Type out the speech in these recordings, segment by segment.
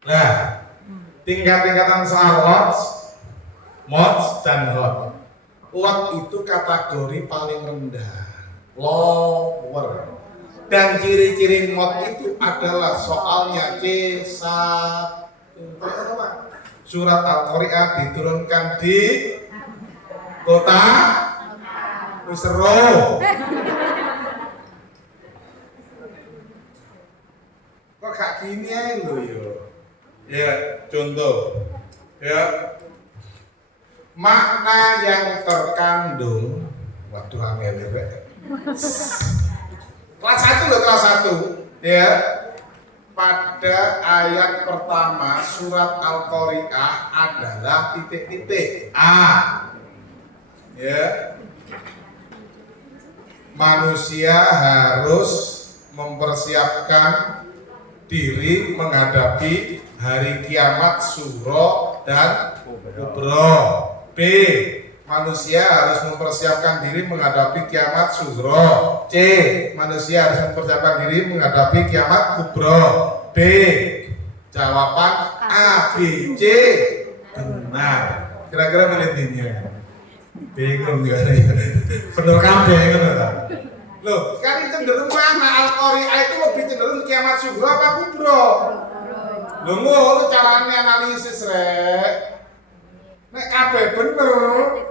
Nah, tingkat-tingkatan soal mods dan hot. Lot itu kategori paling rendah, lower. Dan ciri-ciri mod itu adalah soalnya C1. Surat Al-Qari'ah diturunkan di kota Wisro. Kok gak gini aja lo yo? Ya, contoh. Ya. Makna yang terkandung, waduh angel ya. Kelas 1 loh, kelas 1 ya. Pada ayat pertama surat Al-Qari'ah adalah titik-titik A. Ya. Manusia harus mempersiapkan diri menghadapi hari kiamat suro dan kubro. B. Manusia harus mempersiapkan diri menghadapi kiamat sugro. C. Manusia harus mempersiapkan diri menghadapi kiamat kubro. D. Jawaban A, B, C benar. Kira-kira menitinya bingung ya. Bener kabeh ngono. Loh, kan cenderung mana Al-Qari'ah itu lebih cenderung kiamat sugro apa kubro? Lho ngono carane analisis rek. Nek kabeh bener,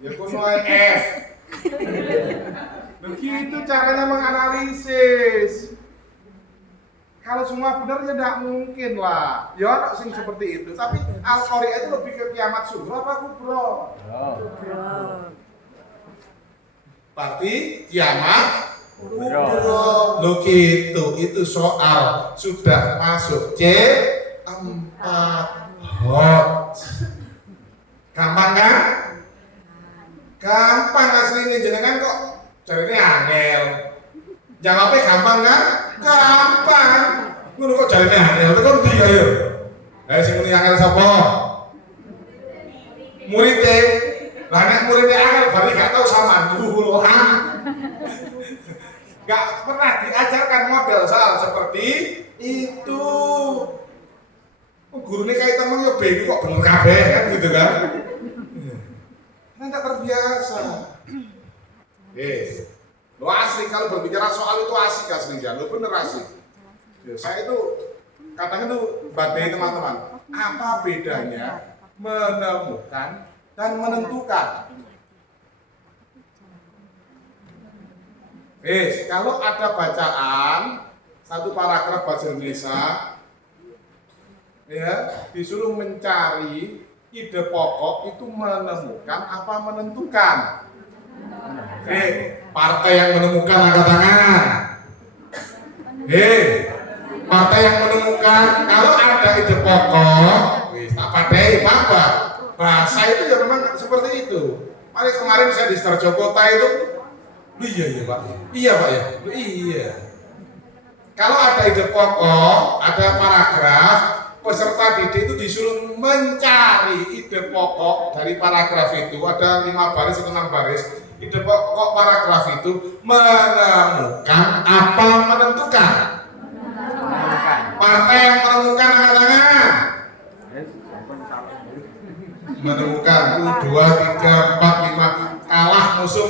ya kuno F. Begitu caranya menganalisis. Kalau semua benar ya tidak mungkin lah. Ya ada sing seperti itu. Tapi Al-Qari'ah itu lebih ke kiamat sugro apa kubro? Berarti kiamat kubro. Lo gitu, itu soal sudah masuk C4 hot. Gampang kan? Gampang aslinya jenengan kok caranya angel. Jawabnya gampang kan? Gampang. Ngono kok caranya angel. Kok ndi ayo? Ayo sing muni angel sapa? Muridé. Lah nek muridé angel berarti gak tahu sama dulu. Gak pernah diajarkan model soal seperti itu. Gurunya kayak temen ya bego kok bener kabeh kan gitu kan. Kan tak terbiasa. Lo asli kalau berbicara soal itu asik aslinya, lo bener asik. Ya, saya itu kadang itu badai teman-teman. Apa bedanya menemukan dan menentukan? Kalau ada bacaan satu paragraf bahasa Indonesia, ya disuruh mencari ide pokok itu menemukan apa menentukan? Partai yang menemukan angkat tangan. Partai yang menemukan kalau ada ide pokok, apa deh apa? Bahasa itu ya memang seperti itu. Mari kemarin saya di Starjokota itu, iya Pak, iya Pak ya, iya. Kalau ada ide pokok, ada paragraf, peserta didik itu disuruh mencari ide pokok dari paragraf itu, ada 5 baris atau 6 baris. Ide pokok paragraf itu menemukan apa menentukan? Partai yang menemukan angkat tangan. Menemukan 1, 2, 3, 4, 5 kalah musuh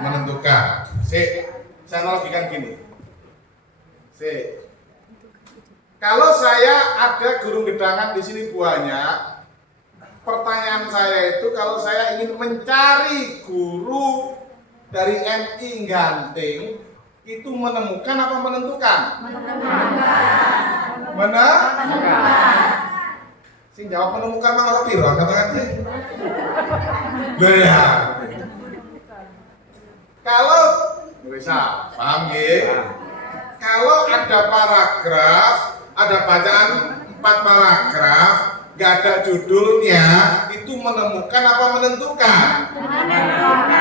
menentukan. Saya analogikan gini. Kalau saya ada gurung gedangan di sini banyak, pertanyaan saya itu kalau saya ingin mencari guru dari MI Ganting itu menemukan apa menentukan? Menentukan. Sing jawab menemukan malah piro katakan sih. Ya. Kalau bisa paham ya? Kalau ada paragraf, ada bacaan 4 paragraf, gak ada judulnya, itu menemukan apa menentukan? Menentukan.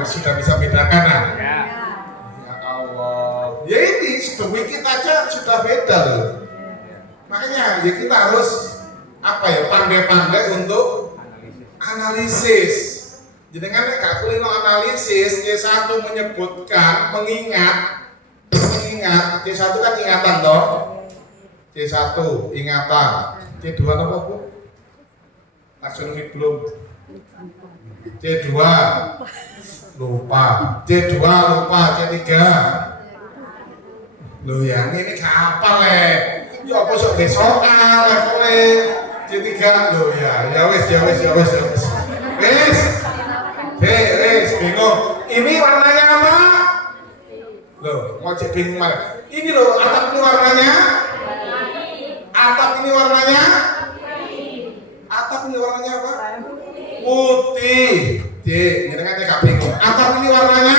Sudah bisa bedakan kan? Ya Allah. Ya ini sedikit aja sudah beda loh. Makanya ya kita harus pandai-pandai untuk analisis. Jadi kan gak kulino analisis, C1 menyebutkan, mengingat Ingat, C1 kan ingatan toh. C1 ingatan. C2 apa Bu? Taksonomi belum. C2 lupa. C2 lupa. C3 loh yang ini kapal ya apa sok soal levelnya C3 loh ya wes bingung ini warnanya apa loh mau cek bingung malah ini loh atap ini warnanya apa putih ini kan gak bingung atap ini warnanya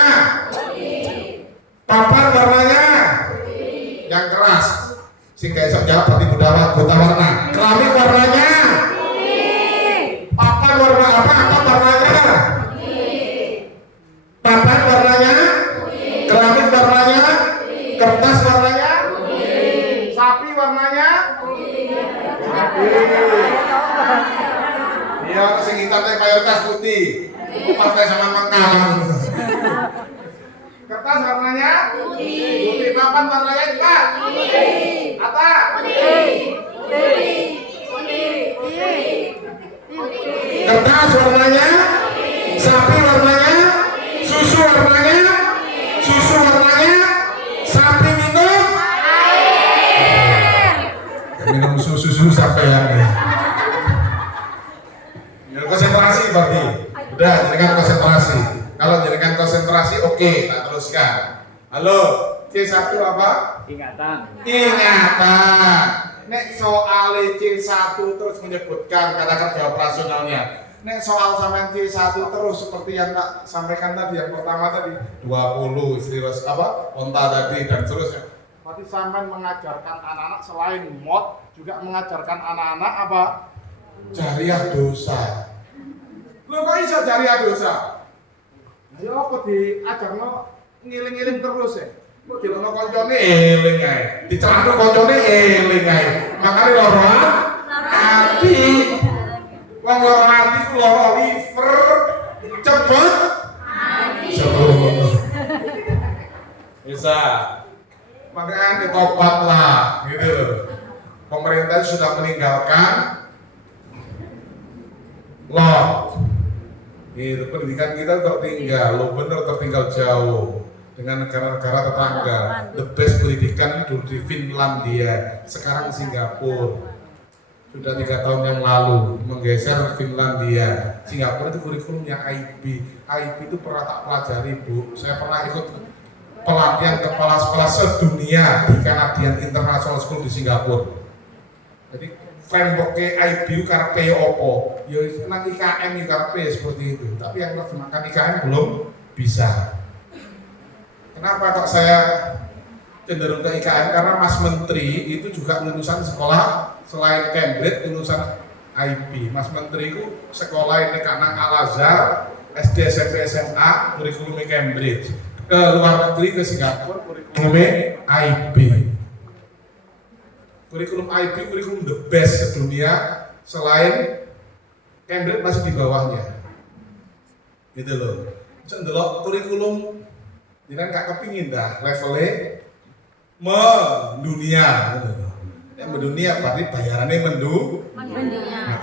papan warnanya yang keras sehingga esok jawab berarti buta warna keramik warnanya papan warna apa warnanya papan warnanya keramik warnanya kertas warnanya sapi warnanya iya sing hitam teh mayoritas putih partai sama mengkalang kertas warnanya putih papan warnanya Pak apa kertas warnanya sapi warnanya susu warnanya sapi minum susu sampai yang ya konsentrasi berarti udah jadikan konsentrasi kalau jadikan konsentrasi oke, tak teruskan halo C1 apa? Ingatan nek soal C1 terus menyebutkan kata kerja operasionalnya nek soal sampai C1 terus seperti yang tak sampaikan tadi yang pertama tadi 20 istri apa onta tadi dan seterusnya berarti sampai mengajarkan anak-anak selain mod juga mengajarkan anak-anak apa? Jariah dosa lo kok bisa jariah dosa? Ayo apa diajarno ngiling-ngiling terus ya kok dilono koncone eling ae dicelano koncone eling ae makane loro ati wong loro ati ku loro liver cepet bisa makanya tobat lah gitu loh pemerintah sudah meninggalkan lot itu pendidikan kita tertinggal lo bener tertinggal jauh dengan negara-negara tetangga the best pendidikan itu di Finlandia sekarang Singapura sudah 3 tahun yang lalu menggeser Finlandia Singapura itu kurikulumnya IB itu pernah tak pelajari Bu saya pernah ikut pelatihan kepala sekolah sedunia di Canadian International School di Singapura jadi frameworknya IB karpe opo ya nang IKM karpe seperti itu tapi yang terjemahkan IKM belum bisa kenapa kok saya cenderung ke IKM karena Mas Menteri itu juga lulusan sekolah selain Cambridge lulusan IB Mas Menteri itu sekolah ini karena Al-Azhar SD SMP SMA kurikulumnya Cambridge ke luar negeri ke Singapura kurikulumnya IB kurikulum IB kurikulum the best sedunia selain Cambridge masih di bawahnya gitu loh cendelok kurikulum ini kan gak kepingin dah levelnya mendunia gitu loh yang mendunia berarti bayarannya mendunia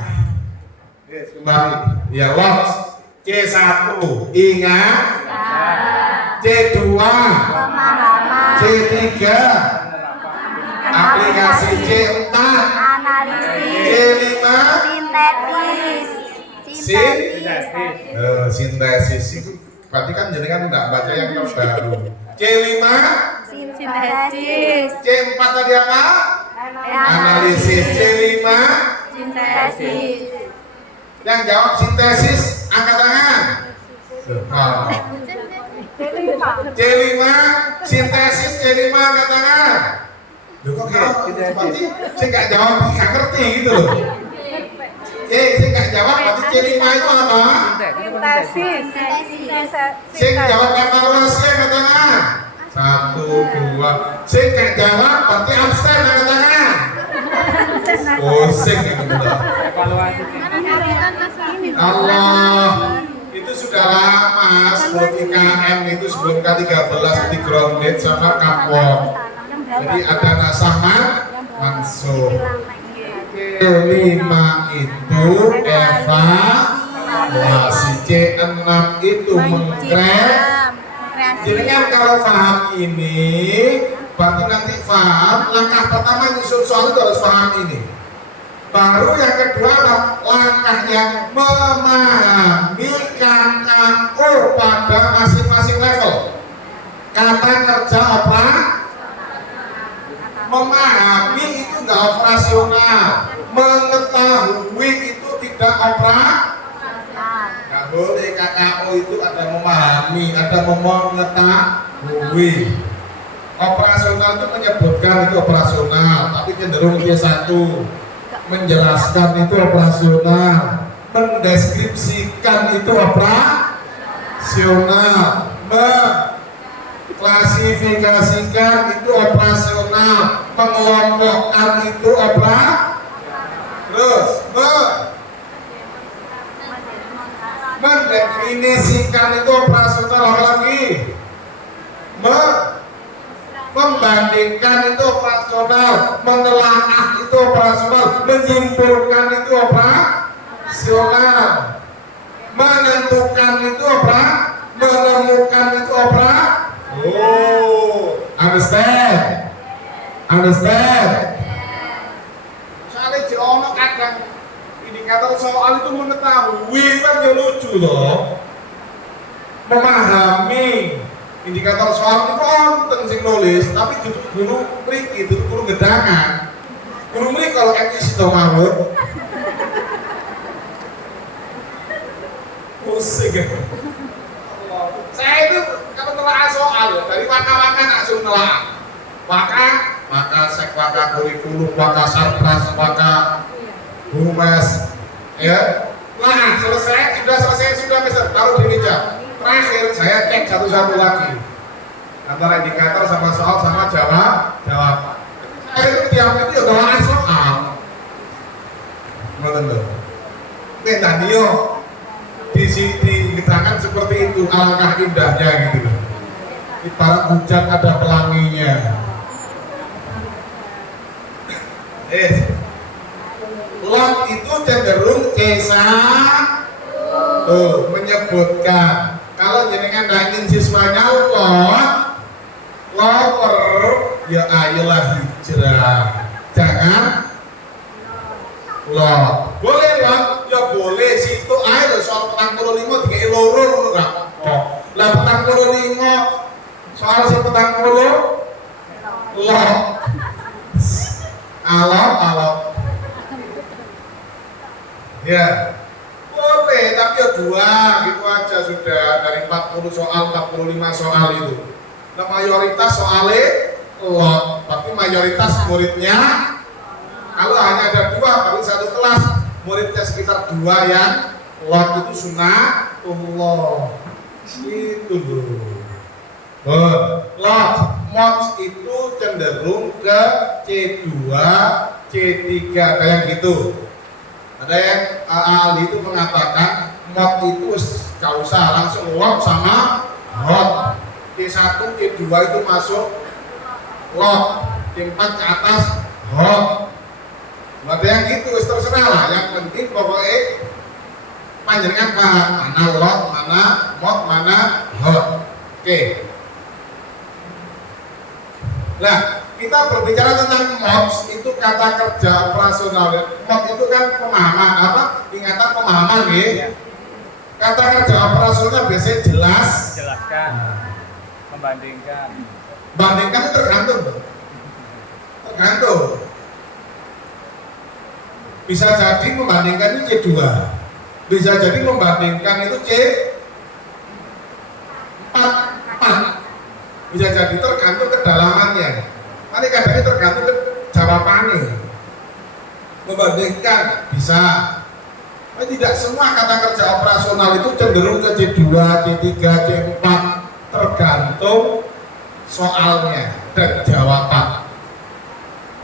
kembali ya loh C1 ingat C2 pemahaman C3 aplikasi C4 analisis sintesis itu berarti kan jadi kan enggak baca yang terbaru C5 sintesis C4 tadi apa? Analisis C5 sintesis yang jawab sintesis angkat tangan C5 sintesis C5 angkat tangan loh kok berarti saya nggak jawab nggak ngerti gitu loh saya nggak jawab berarti C5 itu apa? Sintesis saya jawab evaluasi angkat tangan 1, 2 saya nggak jawab berarti absen angkat tangan pusing gitu loh Allah itu sudah lama sebelum IKM itu sebelum K13 di grounded sama kapok. Jadi ada nasaman mansub. C5 itu Eva, masih C6 itu mengkrem. Jadi kan kalau paham ini, berarti nanti paham langkah pertama nyusun soal itu harus paham ini. Baru yang kedua langkah yang memahami KKO pada masing-masing level. Kata kerja memahami itu nggak operasional, mengetahui itu tidak operasional. Nggak boleh. KKO itu ada memahami, ada mengetahui. Operasional itu menyebutkan itu operasional, tapi cenderung dia satu. Menjelaskan itu operasional, mendeskripsikan itu operasional, mengklasifikasikan itu operasional, mengelompokkan itu terus mendefinisikan itu operasional, apalagi membandingkan itu operasional, menelaah itu operasional, menyimpulkan itu operasional, menentukan itu menemukan itu understand? Soalnya ono kadang indikator soal itu mengetahui kan ya lucu loh, memahami. Indikator soal itu konten sing nulis, tapi duduk dulu mriki, duduk dulu gedangan. Guru mriki kalau MI sudah mawon. Pusing ya. Saya itu kalau telah soal dari waka-waka langsung telah. Waka sekwaka kurikulum, waka sarpras, waka humas, ya. Nah, sudah selesai, Mister. Taruh di meja. Terakhir saya cek satu-satu lagi antara indikator sama soal sama jawaban. Itu tiap itu ya doang soal. Ngoten lho. Nek diterangkan seperti itu, alangkah indahnya gitu loh. Ibarat hujan ada pelanginya. Lot itu cenderung menyebutkan. Kalau jenengan nggak ingin siswanya lover, ya ayolah hijrah. Jangan lot. Boleh lot, ya boleh. Situ ayo soal 45 tiga loro enggak. Lah 45 soal si 40 lot. Alot. Ya. Boleh, tapi ya dua gitu aja sudah. Dari 40 soal, 45 soal itu. Nah mayoritas soalnya lot, tapi mayoritas muridnya kalau hanya ada dua, berarti satu kelas muridnya sekitar dua yang lot itu sunatullah. Itu loh. Lot, mods itu cenderung ke C2, C3 kayak gitu. Ada yang ahli itu mengatakan mod itu gak usah langsung lot sama hot. C1, C2 itu masuk lot, C4 ke atas hot. Ada yang gitu, terserah lah. Yang penting pokoknya panjenengan paham mana lot, mana mod, mana hot. Oke. Nah, kita berbicara tentang MOPS itu kata kerja operasional. MOPS itu kan pemahaman ingatan pemahaman ya. Kata kerja operasional biasanya jelaskan, membandingkan. Bandingkan itu tergantung. Bisa jadi membandingkan itu C2. Bisa jadi membandingkan itu C4. Bisa jadi tergantung kedalamannya. Nanti kadang tergantung ke jawabannya. Membandingkan bisa. Tapi tidak semua kata kerja operasional itu cenderung ke C2, C3, C4. Tergantung soalnya dan jawaban.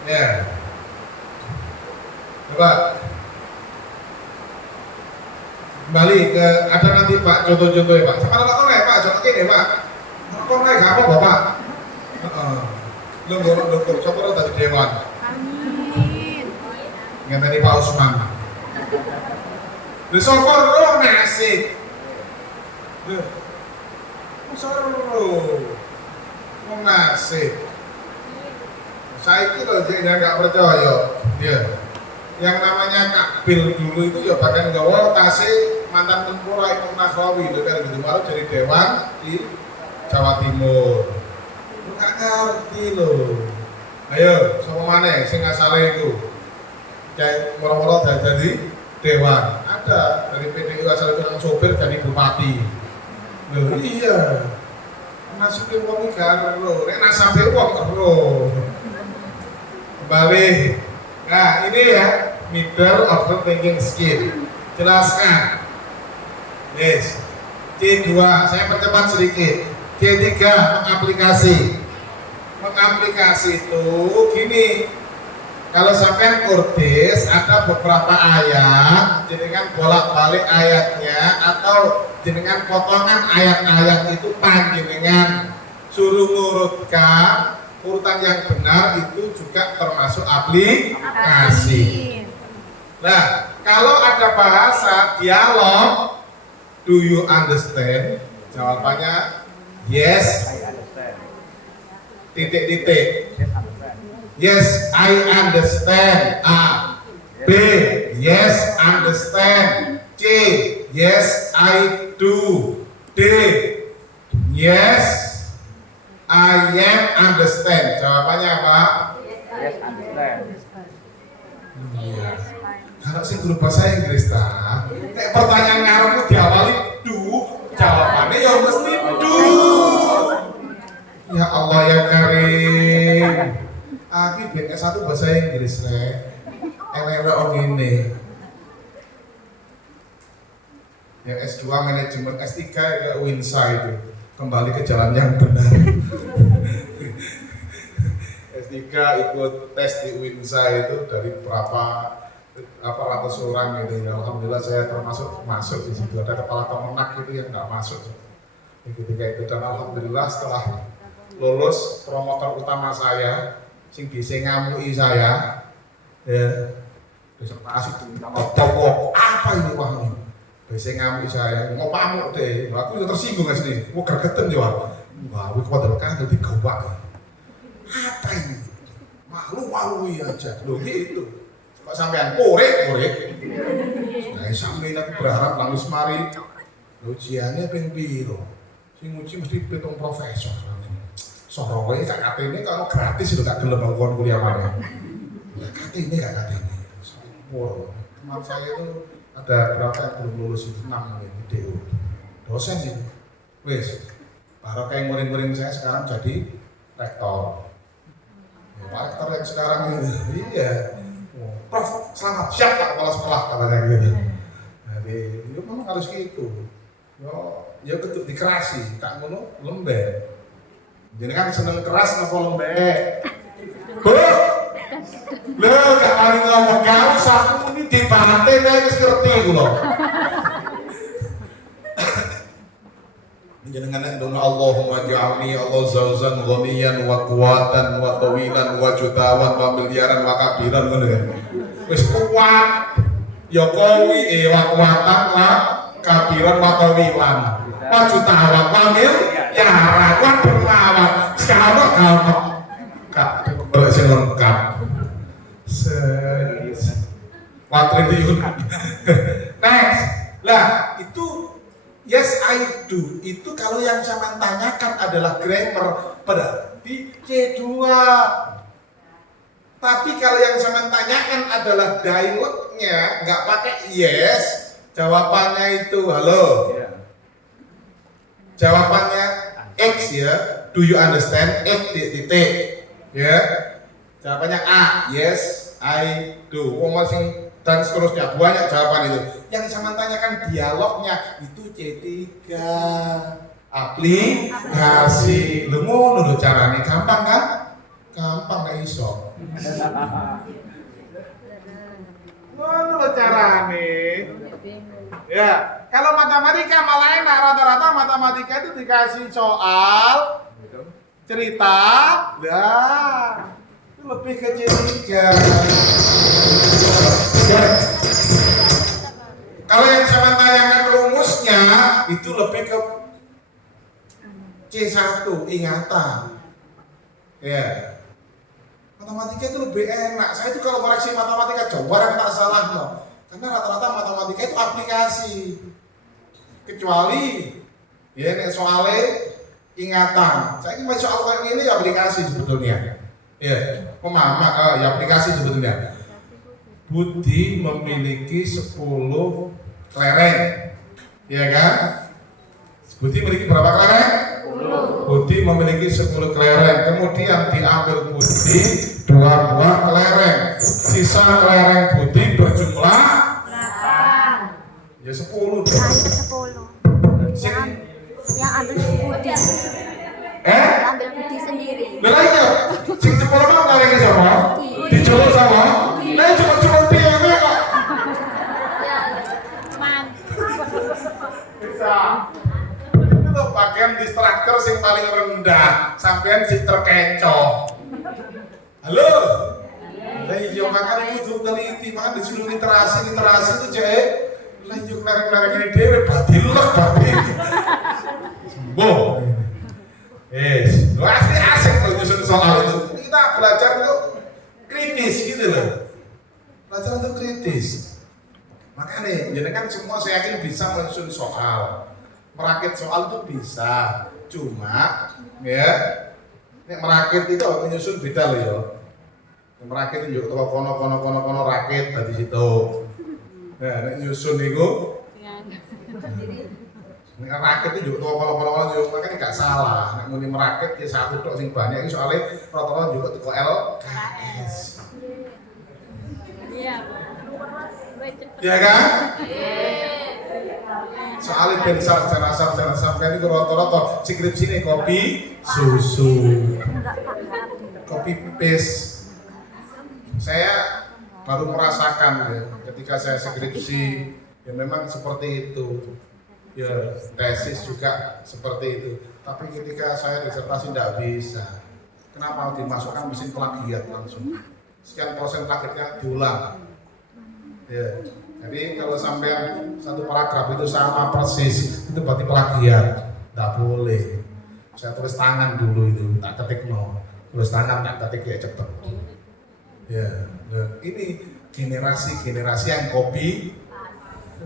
Ya. Coba kembali ke ada nanti Pak contoh-contohnya Pak. Sama apa ya Pak? kene, Pak. Kok naik apa, Bapak? Heeh. Lu nggak coba tadi dewan. Amin. Ngenteni Pak Usman. Lho sapa ro nasib. Lho. Seru. Wong nasib. Saiki lho jenengan enggak percaya. Iya. Yang namanya Kakbil dulu itu ya bahkan gawa tasih mantan tentara Imam Nahrawi lho kan gitu baru jadi dewan di Jawa Timur. Enggak ngerti lho. Ayo, sama mana sing asale itu? Kayak moro-moro jadi dewan. Ada dari PDI asal tukang sopir jadi bupati. Loh iya. Nasibnya wong iki gak ero. Nek nasabe wong ero. Kembali. Nah, ini ya middle order thinking skill. Jelaskan. Yes. C2, saya percepat sedikit. C3, mengaplikasi. Mengaplikasi itu gini. Kalau sampai kurtis ada beberapa ayat, jenengan bolak-balik ayatnya atau jenengan potongan ayat-ayat itu panjenengan suruh ngurutkan urutan yang benar itu juga termasuk aplikasi. Nah, kalau ada bahasa dialog, do you understand? Jawabannya yes. Titik-titik. Yes, I understand. A. B. Yes, understand. C. Yes, I do. D. Yes, I am understand. Jawabannya apa? Yes, understand. Iya. Kalau sih guru bahasa Inggris ta, nek pertanyaan ngarepmu diawali do, jawabannya ya mesti do. Ya Allah ya Karim. Aku biar S1 bahasa Inggris elek-elek om ini. Yang S2 manajemen, S3 ya Winsa itu kembali ke jalan yang benar. S3 ikut tes di Winsa itu dari berapa ratus orang gitu ya. Alhamdulillah saya termasuk masuk di situ. Ada kepala kemenak itu yang nggak masuk. Ketika itu dan alhamdulillah setelah lulus promotor utama saya sing bisa ngamui saya ya disertasi itu apa ini wah ini bisa ngamui saya ngopamuk deh aku udah tersinggung kan sini mau gergeten ya wah wih kodel kan jadi gawak apa ini malu aja loh gitu kok sampean korek nah sampean aku berharap langsung mari ujiannya pengen biru sing uji mesti pitung profesor soalnya kak ini kalau gratis itu gak gelem bangun kuliah mana ini gak KTP wow. Teman saya itu ada berapa yang belum lulus itu 6 DO dosen sih wes para kayak murid-murid saya sekarang jadi rektor ya, pak rektor yang sekarang itu iya prof selamat siap pak kepala sekolah katanya gitu jadi itu memang harus gitu ya betul dikerasi tak ngono lembek. Jadi kan seneng keras nopo lembek. Bu, lo gak paling ngomong kau saku ini di pantai nih wis ngerti kulo. Jenengan nek doa Allahumma ja'alni Allah zauzan ghaniyan wa quwatan wa tawilan wa jutawan wa miliaran wa kabiran ngono ya. Wis kuat. Ya kowi wa kuwatan wa kabiran wa tawilan. Wa jutawan wa miliaran wa berlawan. Sekarang kalau kalau saya lengkap quadrillion. Next lah itu yes I do itu kalau yang saya tanyakan adalah grammar berarti C2 tapi kalau yang saya tanyakan adalah dialognya nggak pakai yes jawabannya itu halo jawabannya X ya do you understand X titik ya jawabannya A yes I do masing dan seterusnya banyak jawaban itu yang saya tanyakan dialognya itu C3 aplikasi lu ngono lho caranya gampang kan gampang gak iso Ngono lho carane. Ya, kalau matematika malah enak, rata-rata matematika itu dikasih soal cerita, itu lebih ke C3. Ya. Kalau yang saya tanyakan rumusnya itu lebih ke C1 ingatan. Ya. Matematika itu lebih enak. Saya itu kalau koreksi matematika jarang tak salah loh. Karena rata-rata matematika itu aplikasi. Kecuali ya nek soalnya ingatan. Saya ini soal kayak ini aplikasi sebetulnya. Ya, pemahaman ya aplikasi sebetulnya. Budi memiliki 10 kelereng. Ya kan? Budi memiliki berapa kelereng? 10. Budi memiliki 10 kelereng. Kemudian diambil Budi 2 buah kelereng. Sisa kelereng Budi berjumlah 8. Ya 10 dong. Yang ambil Budi. Ambil Budi sendiri. Lah iya, sing 10 mau kelerengnya sama? Dicolok sama? Lah cuma dhewe kok. Bisa. Itu loh bagian distraktor sing paling rendah, sampean sing terkecoh. Halo. Lah iya makanya kudu teliti, makanya disuruh literasi itu cek. Lah iya kelereng-kelereng ini dhewe badilek batin. Sembuh. Yes, asik loh nyusun soal itu. Kita belajar untuk kritis gitu loh. Belajar untuk kritis. Makanya, jadi kan semua saya yakin bisa menyusun soal, merakit soal itu bisa. Cuma, ya, ini merakit itu menyusun beda loh ya. Merakit itu juga kono rakit tadi situ. Nah, nyusun itu. Nek rakit itu juga kono juga makanya gak salah. Nek muni merakit ya satu tok sing banyak iki soalnya rata-rata juga teko LKS. Iya. Iya kan? Soalnya ben sarjana sampean itu rata-rata skripsine kopi susu. Kopi paste. Saya baru merasakan ya ketika saya skripsi ya memang seperti itu. Ya, tesis juga seperti itu. Tapi ketika saya disertasi tidak bisa. Kenapa dimasukkan mesin plagiat langsung? Sekian persen plagiatnya diulang. Ya. Jadi kalau sampai satu paragraf itu sama persis, itu berarti plagiat. Tidak boleh. Saya tulis tangan dulu itu, tak ketik no. Tulis tangan tak ketik ya cepet. Ya, nah, ini generasi yang kopi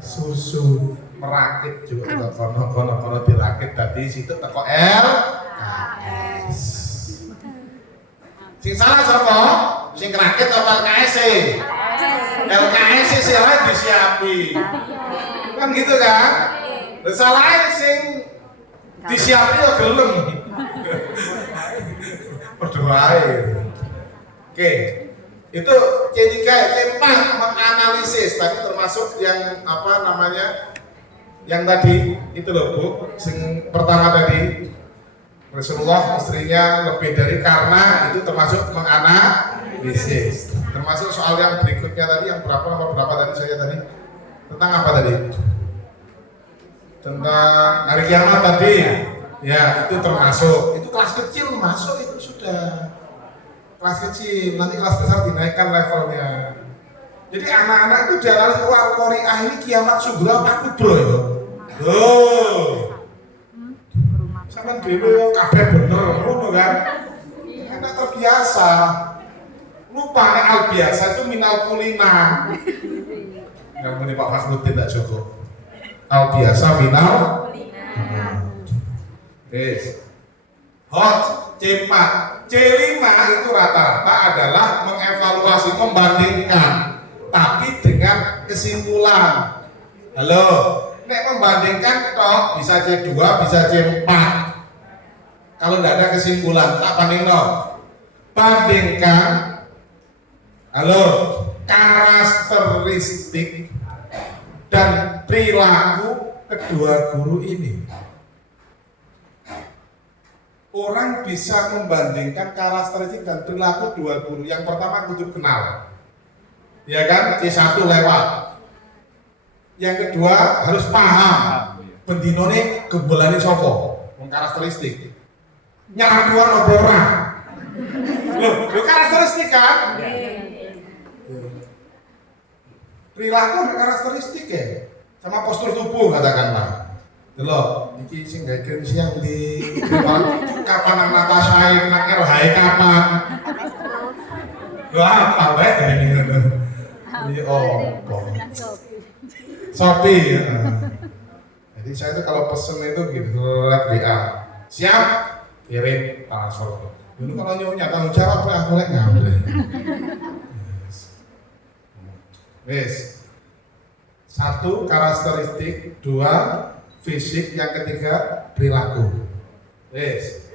susu. Merakit juga kono dirakit tadi situ teko LKS. Sing salah sapa? Sing rakit apa LKS? LKS sih disiapi. Kan gitu kan? Salah sing disiapi ya gelem. Berdoa. Oke. Itu C3 Cempah menganalisis tadi termasuk yang apa namanya? Yang tadi itu loh Bu, sing pertama tadi Rasulullah istrinya lebih dari karena itu termasuk menganalisis. Termasuk soal yang berikutnya tadi yang nomor berapa tadi saya tadi tentang apa tadi? Tentang hari kiamat tadi. Ya itu termasuk. Itu kelas kecil masuk itu sudah kelas kecil. Nanti kelas besar dinaikkan levelnya. Jadi anak-anak itu dianalisis Al-Qari'ah ini kiamat sugra apa kubro ya? Sampai dhewe kabeh bener ngono kan. Enak terbiasa. Lupa nek al biasa itu minal kulina. Enggak muni Pak Fakhruddin tak Joko. Al biasa minal kulina. Yes. Hot C4. C5 itu rata-rata adalah mengevaluasi, membandingkan tapi dengan kesimpulan. Halo. Nek membandingkan toh bisa C2, bisa C4. Kalau tidak ada kesimpulan, tak banding no. Bandingkan halo, karakteristik dan perilaku kedua guru ini. Orang bisa membandingkan karakteristik dan perilaku dua guru. Yang pertama kudu kenal. Ya kan? C1 lewat. Yang kedua harus paham bendinone gembolane sapa? Wong karakteristik. Nyerang luar apa ora? Loh, karakteristik kan? Perilaku karakteristik ya. Sama postur tubuh katakanlah. Delok, iki sing gawe kirim siang di kapan nang napasae nang RHI kapan? Wah, apa wae ini ngono. Shopee. Jadi saya itu kalau pesen itu gitu lewat WA. Siap, kirim transfer. Dulu kalau nyonya tanggung jawab aku lek ngambil. Wes. Satu karakteristik, dua fisik, yang ketiga perilaku. Wes.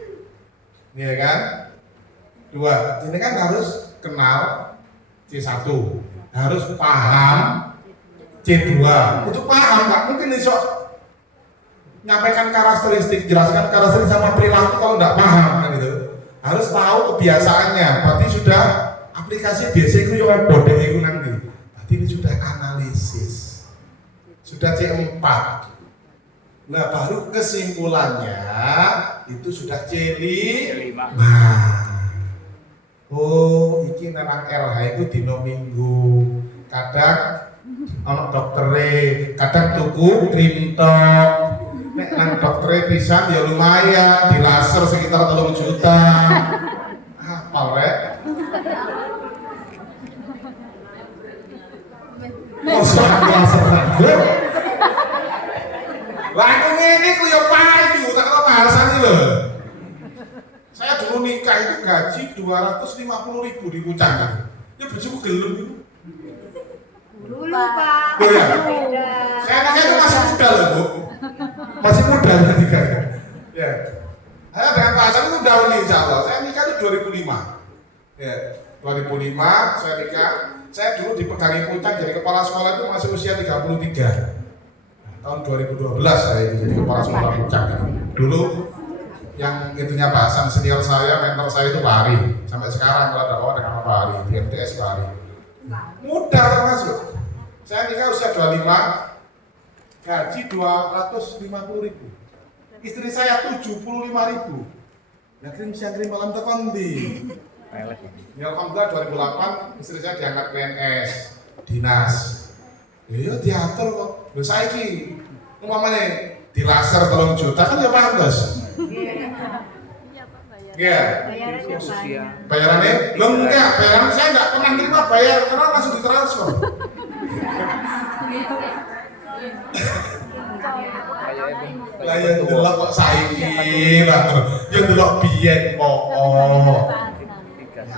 Ini ya kan? Dua. Ini kan harus kenal C1. Harus paham C2. Itu paham, nggak mungkin iso nyampaikan karakteristik, jelaskan karakteristik sama perilaku kalau nggak paham kan gitu. Harus tahu kebiasaannya. Berarti sudah aplikasi biasa itu yang bodeng itu nanti. Berarti ini sudah analisis. Sudah C4. Nah, baru kesimpulannya itu sudah C5. Oh, iki nang RH itu dino Minggu. Kadang ana doktere, kadang tuku krim tok. Nek nang doktere pisan ya lumayan, di laser sekitar 3 juta. Hafal rek. Masa laser rek. Lah aku ngene ku ya payu, tak kok bahasane lho. Saya dulu nikah itu gaji 250.000 di Pucang. Ya bojoku gelem itu. Dulu Pak. Oh ya. Saya nikah itu masih muda loh, Bu. Masih muda nikah. Ya. Saya dengan Pak Hasan itu udah nih insya Allah. Saya nikah itu 2005. Ya, 2005 saya nikah. Saya dulu dipegangi Pucang jadi kepala sekolah itu masih usia 33. Tahun 2012 saya jadi kepala sekolah Pucang. Dulu yang itunya Pak Hasan senior saya, mentor saya itu Pak Ari. Sampai sekarang kalau ada orang dengan Pak Ari, di MTS Pak Ari. Muda termasuk. Saya nikah usia 25, gaji 250.000. Istri saya 75.000. Ya kirim siang kirim malam tekan di. Ya alhamdulillah 2008 istri saya diangkat PNS dinas. Ya diatur kok. Lho saiki umpamane di laser 3 juta kan ya pantes. Iya. Bayarannya? Lo enggak, bayaran saya enggak pernah terima bayar karena langsung ditransfer. Lah ya delok kok saiki lah. Ya delok biyen kok. Ya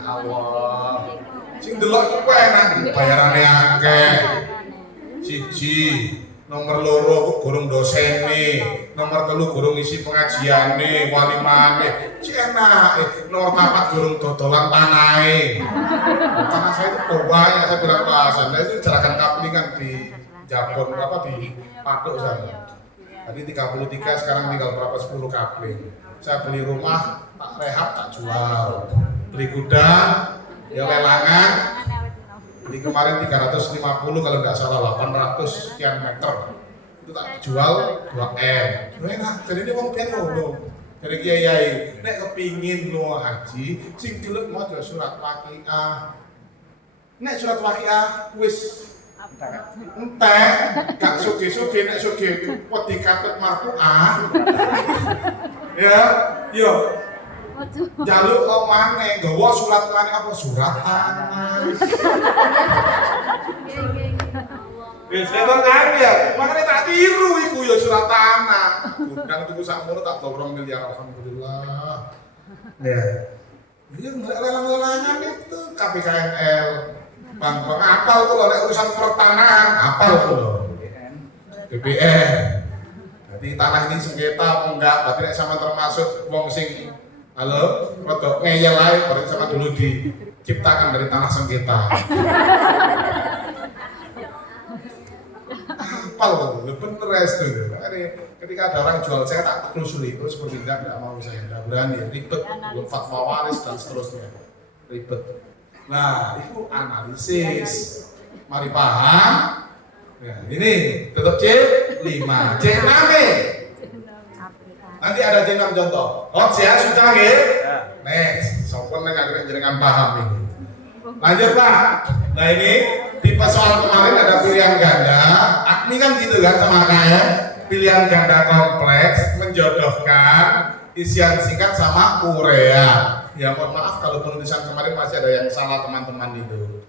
Allah. Sing delok iku enak bayarane akeh. Siji, nomor loro kok gorong dosene, nomor telu gorong isi pengajiane, walimane, si enak. Nomor 4 gorong dodolan tanahe. Tanah saya itu banyak, saya bilang pasan. Nah itu jerakan kaplingan di Jabon apa di Paduk sana. Tadi 33, sekarang tinggal berapa 10 kapling. Saya beli rumah, tak rehab, tak jual. Beli kuda, ya lelangan. Jadi kemarin 350 kalau nggak salah 800 sekian meter itu tak jual 2M. Enak, jadi ini wong pian ngono. Jadi kiai, nek kepingin lo haji, sing gelem maca surat Waqiah. Nek surat Waqiah wis entek, gak suge-suge nek suge wedi katut marfu'ah. Ya, yo. Jaluk kok maneh, nggawa surat maneh apa surat tanah. Biasanya kan ya, makanya tak tiru iku ya surat tanah. Undang tuku sakmono tak 2 miliar alhamdulillah. Ya. Iya lelang-lelangan itu KPKNL. Bang apal tuh loh urusan pertanahan, apal tuh loh. BBN. Jadi tanah ini sengketa apa enggak? Berarti nek sama termasuk wong sing halo, rodok ngeyel ae berarti sama dulu diciptakan dari tanah sengketa. Apal loh, bener itu. Ketika ada orang jual saya tak telusuri itu seperti enggak mau saya, enggak berani, ribet, belum fatwa waris dan seterusnya, ribet. Nah, itu analisis. Mari paham. Nah, ini tutup C 5. C 6 nih. Nanti ada C 6 contoh. Hots ya, sudah nggih? Next, sopan nek akhirnya jenengan paham ini. Lanjut Pak. Nah ini tipe soal kemarin ada pilihan ganda. Ini kan gitu kan sama kayak pilihan ganda kompleks menjodohkan isian singkat sama urea. Ya mohon maaf kalau penulisan kemarin masih ada yang salah teman-teman itu.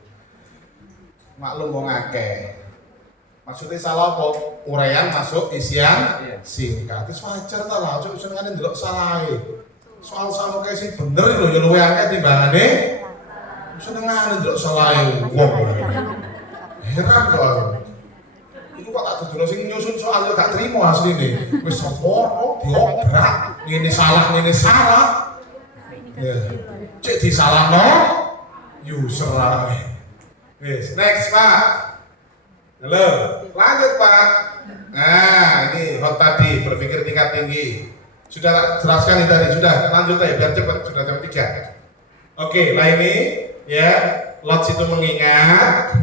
Maklum mau ngake. Maksudnya salah apa? Urean masuk isian singkat. Itu wajar ta lah, ojo senengane ndelok salahe. Soal sama kayak sih bener lho ya luwe akeh timbangane. Senengane ndelok salahe wong. Heran kok. Iku kok tak dudono sing nyusun soal yo gak trimo asline. Wis sapa diobrak, ngene salah. Ya. Cek disalahno user ae. Wis, next Pak. Halo, lanjut Pak. Nah, ini hot tadi berpikir tingkat tinggi. Sudah tak jelaskan ini tadi, sudah lanjut aja biar cepat, sudah jam 3. Oke, nah ini ya, lots itu mengingat,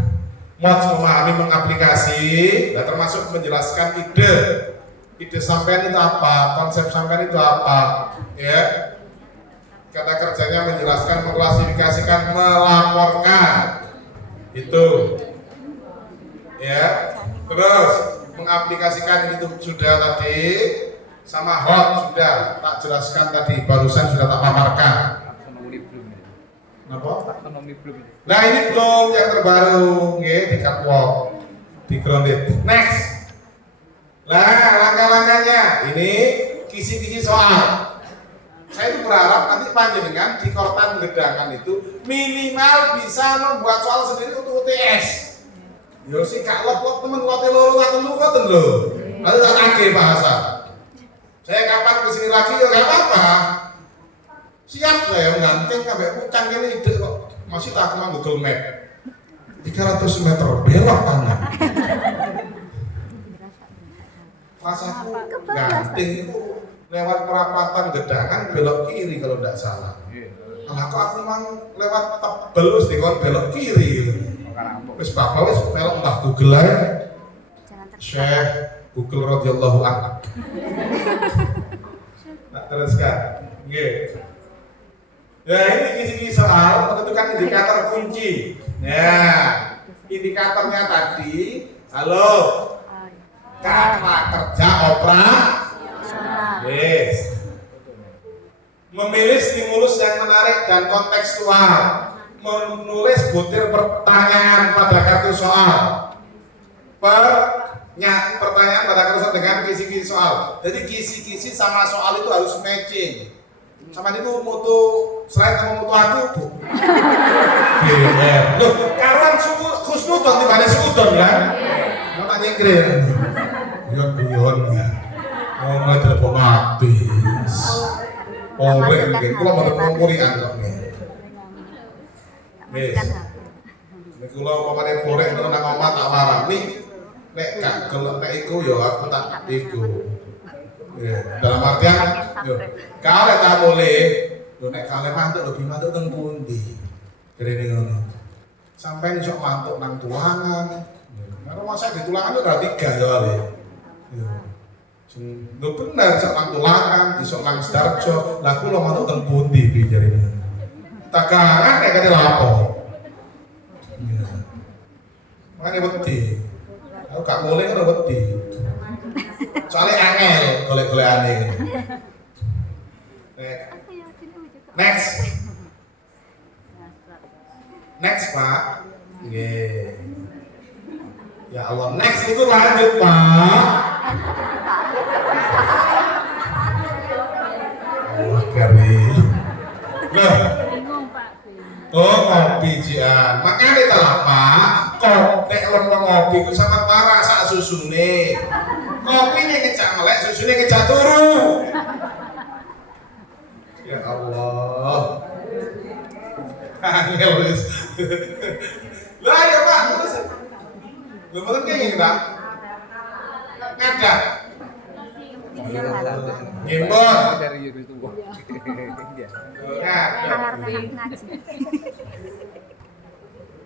mods memahami, mengaplikasi, dan termasuk menjelaskan ide sampean itu apa, konsep sampean itu apa, ya. Kata kerjanya menjelaskan, mengklasifikasikan, melaporkan, itu, ya. Terus mengaplikasikan itu sudah tadi. Sama hot sudah tak jelaskan tadi, barusan sudah tak paparkan. Taksonomi belum. Kenapa? Taksonomi belum. Nah ini belum yang terbaru, di catwalk, di grounded. Next. Nah langkah-langkahnya ini kisi-kisi soal. Saya itu berharap nanti panjenengan di kortan gedangan itu minimal bisa membuat soal sendiri untuk UTS. Yo sih kak lot temen lote loro atau lu koten lho. Lalu tak tagih bahasa. Saya kapan kesini lagi ya gak apa-apa. Siap saya nganteng sampai pucang ini ide kok. Masih tak kemana Google Map 300 meter belok kanan. Rasaku nganteng itu lewat perapatan gedangan belok kiri kalau tidak salah. Nah kok aku memang lewat tebel di kon belok kiri gitu. Wis bapak wis melok mbah Google aja. Syekh Google radhiyallahu anhu. Nah, teruskan. Nggih. Ya, ini kisi-kisi soal menentukan indikator kunci. Ya, indikatornya tadi, halo. Kata kerja operasional. Yes. Memilih stimulus yang menarik dan kontekstual. Menulis butir pertanyaan pada kartu soal. Pertanyaan pada kartu soal dengan kisi-kisi soal. Jadi kisi-kisi sama soal itu harus matching. Sama itu mutu slide sama mutu aku, Bu. Loh, kawan khusnudon di mana sudon kan? Mau tanya keren. Guyon. Mau telepon habis. Oleh nggih, kula mboten ngumurian kok nggih. Wis. Nek kula pamane korek nang omah tak warani. Nek gak gelem nek iku ya aku tak iku. Ya, dalam artian yo kalih tak boleh. Lho nek kalih mantuk lebih mantuk teng pundi? Kene ngono. Sampai iso mantuk nang tulangan. Nek rumah saya di tulangan ora 3 ya ale. Yo. Lho bener sak nang tulangan, iso nang Sidarjo. Lah kula mantuk teng pundi piye jarine? Takangan nek kate lapo. Iya. Makane wedi. Aku gak boleh karo wedi. Soalnya angel golek-golekane. Next. Next, Pak. Nggih. Ya Allah, next itu lanjut, Pak. Allah karim. Loh. Oh, ngopi jian. Makanya tak apa. Kok nek wong ngopi ku sama para sak susune. Kopi ini ngejak melek, susunya ngejak turu. Ya Allah. Angel wis. Lah ya Pak, terus. Lho mboten kenging, Pak. Ngadak. Gimbal. Serius itu. Nah,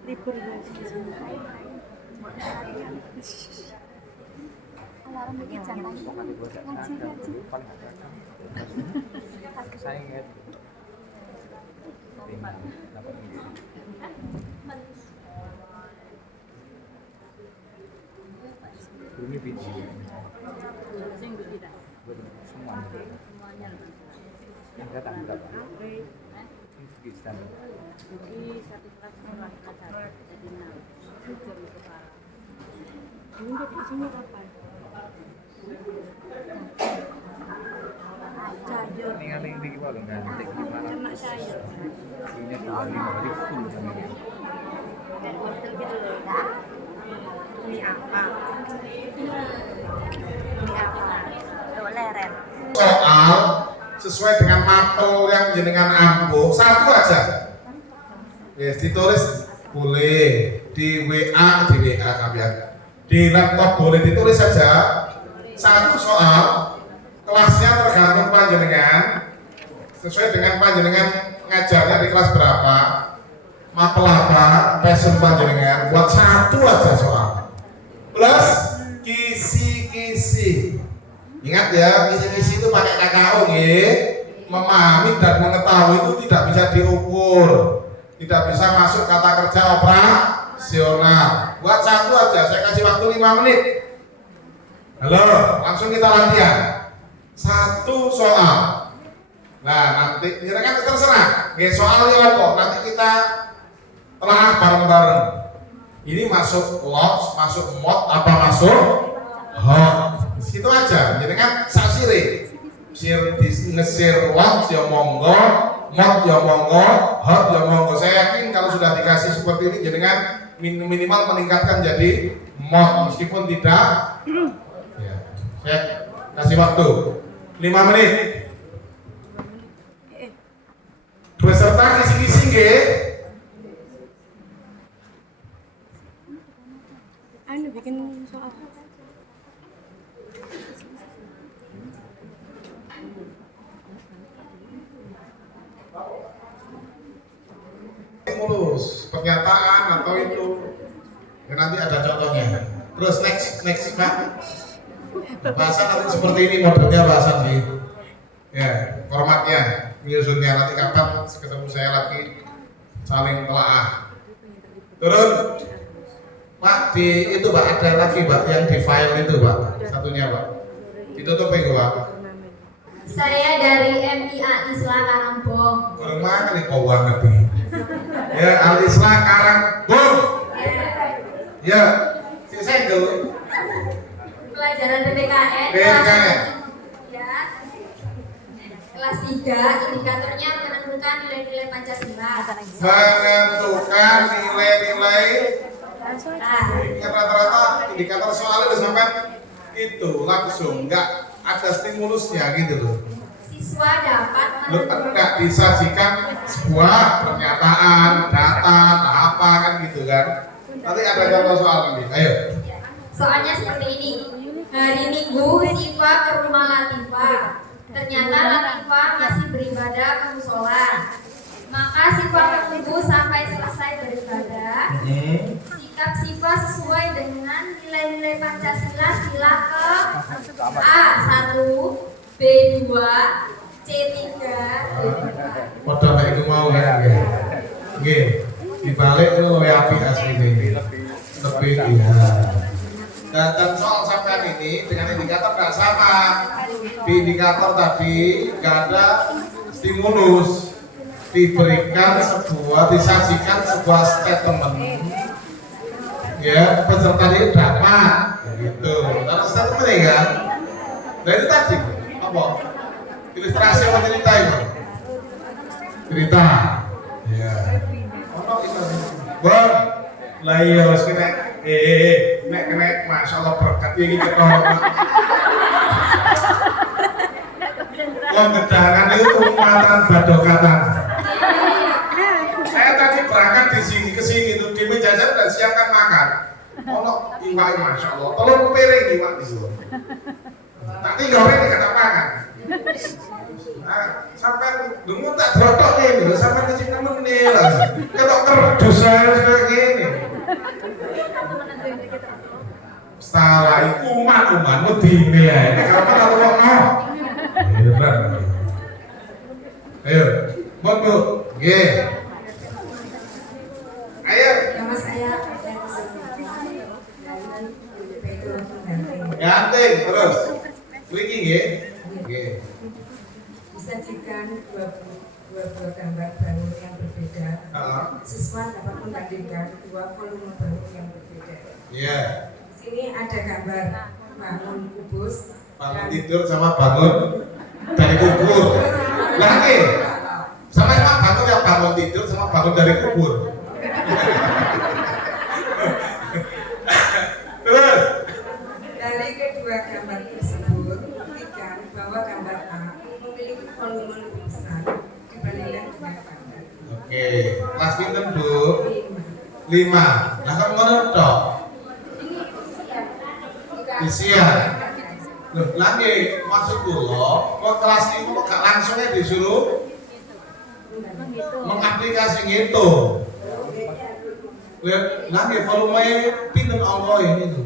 libur berarti di sini. Alarm bikin jam ngaji ngaji. Saya ingat. Ini biji. Semua. Yang datang berapa? Sekitar. Jadi satu kelas sekolah acara jadi 6 jam itu parah. Ini udah di sini kapan? Sayur. Ini yang tinggi paling gantik gimana? Ternak sayur. Ini 25 di full sama ini. Kayak wortel gitu loh. Kak. Ini apa? Ini apa? Tuh leren. Soal sesuai dengan mapel yang jenengan ampuh, satu aja. Yes, ditulis boleh di WA kalian. Di laptop boleh ditulis saja. Satu soal, kelasnya tergantung panjenengan. Sesuai dengan panjenengan ngajarnya di kelas berapa, mapel apa, passion panjenengan. Buat satu aja soal. Plus kisi-kisi. Ingat ya, kisi-kisi itu pakai KKO nggih. Memahami dan mengetahui itu tidak bisa diukur. Tidak bisa masuk kata kerja operasional. Buat satu aja, saya kasih waktu 5 menit. Halo, langsung kita latihan. Satu soal. Nah, nanti kita kan terserah. Nggih, soalnya apa? Nanti kita telah bareng-bareng. Ini masuk lots, masuk mod, apa masuk hot. Situ aja, jadi kan saksire. Nge-share lots ya monggo, mod ya monggo, hot ya monggo. Saya yakin kalau sudah dikasih seperti ini, jadi kan minimal meningkatkan jadi mod meskipun tidak. Ya, saya kasih waktu 5 menit. Beserta kisi-kisi nggih. Anu bikin soal. Mulus pernyataan atau itu ya, nanti ada contohnya. Terus next Pak, bahasan nanti seperti ini modelnya bahasan nih ya, formatnya menyusunnya nanti kapan ketemu saya lagi saling telaah. Turun Pak, di itu Pak ada lagi Pak yang di file itu Pak, satunya Pak ditutup itu Pak. Saya dari MIA Islam Karangbong. Kurang mana nih kau banget nih. Ya, Al-Islah Karangbong. Ya, si Sendel. Pelajaran PPKN. PPKN. Ya. Kelas 3, indikatornya menentukan nilai-nilai Pancasila. Menentukan nilai-nilai. Nah, Rata-rata indikator soalnya udah sampai itu langsung, nggak ada stimulusnya gitu loh. siswa dapat Nggak disajikan sebuah pernyataan, data, apa kan gitu kan. Nanti ada contoh soal nanti, ayo. Soalnya seperti ini. Hari Minggu Siva ke rumah Latifah. Ternyata Latifah masih beribadah ke musola. Maka Siva menunggu sampai selesai beribadah. Sikap Siva sesuai dengan nilai-nilai Pancasila sila ke A1, B2, C3, Padahal nek iku mau ya. Nggih. Dibalik itu luwih apik asline. Lebih iya. Dan soal sampean ini dengan indikator nggak sama. Di indikator tadi nggak ada stimulus. Diberikan sebuah, disajikan sebuah statement. Ya, peserta ini dapat gitu. Lalu statement ini kan. Nah itu tadi apa? Ilustrasi apa cerita itu? Cerita. Ya. Ono itu. Bang, lah iya wis kena nek kena masyaallah berkat iki ketara. Wong gedangan itu umatan badokatan. Saya tadi berangkat di sini ke sini tuh di meja saya udah siapkan makan. Ono iwak masyaallah. Tolong piring iwak itu. Tak tinggal ini kata makan. Sampai dulu tak botok nih, sampai ngecek temen nih lah. Ketok kerdus saya kayak gini. Salah iku umat medine ae. Nek kapan aku ngomong. Heran. Ayo, monggo. Nggih. Ayo. Nama saya Ganting terus. Mriki nggih. Nggih. disajikan dua buah gambar bangun yang berbeda. Siswa dapat membandingkan dua volume bangun yang berbeda. Iya. Di sini ada gambar bangun kubus. Bangun tidur sama bangun dari kubur. Lagi. Sama bangun yang bangun tidur sama bangun dari kubur. Terus. Dari kedua gambar tersebut, buktikan bahwa gambar A memiliki volume lebih besar dibandingkan dengan gambar. Oke, kelas pinten Bu? 5. 5. Lah kok ngono tok? Isian. Loh, lagi maksud kula, kok kelas 5 kok gak langsung aja disuruh mengaplikasi ngitung. Lihat, lagi volume pinten Allah ini tuh.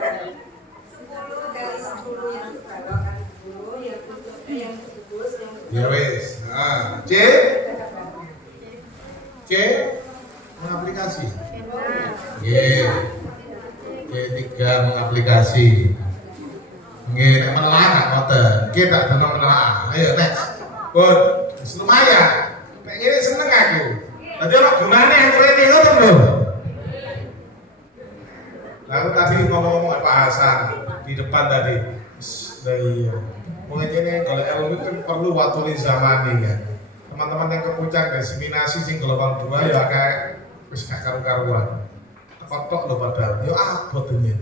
10 dari 10 yang dibawakan 10 yang bentuknya yang kubus Ya yang wes. Nah, C mengaplikasi. Nggih. C3 mengaplikasi. Nggih, nek menelaah ngoten. Nggih tak dono menelaah. Ayo next. Pun lumayan. Nek ngene seneng aku. Dadi ora gunane aku rene ngoten lho. Lalu tadi ngomong Pak Hasan di depan tadi. Iya. Mungkin kalau ilmu kan perlu waktu zaman kan. Teman-teman yang kepuncak diseminasi sing gelombang 2 ya kayak wis gak karu-karuan. Kotok lho padahal. Yo abot ini.